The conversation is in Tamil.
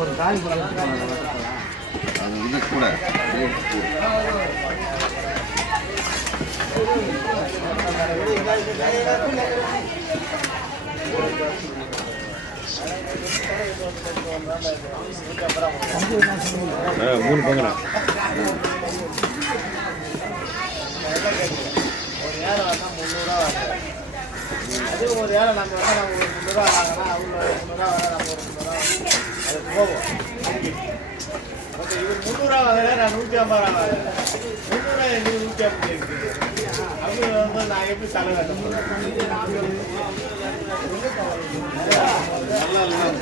ஒரு காய் அது கூட மூணு பங்குறேன் ஒரு ஏழை வரணும் 300 அது ஒரு ஏழை நம்ம வந்து நம்ம ஒரு 300 வாங்கினா அவங்க 300 வர நம்ம ஒரு 300 அது போவோம் ஓகே இவர் 300 வாங்கல நான் 150 வாங்குறேன் 300 எனக்கு 150 இருக்குது அவங்க வந்து நான் எப்படி தலை வேணும் நல்லா நல்லா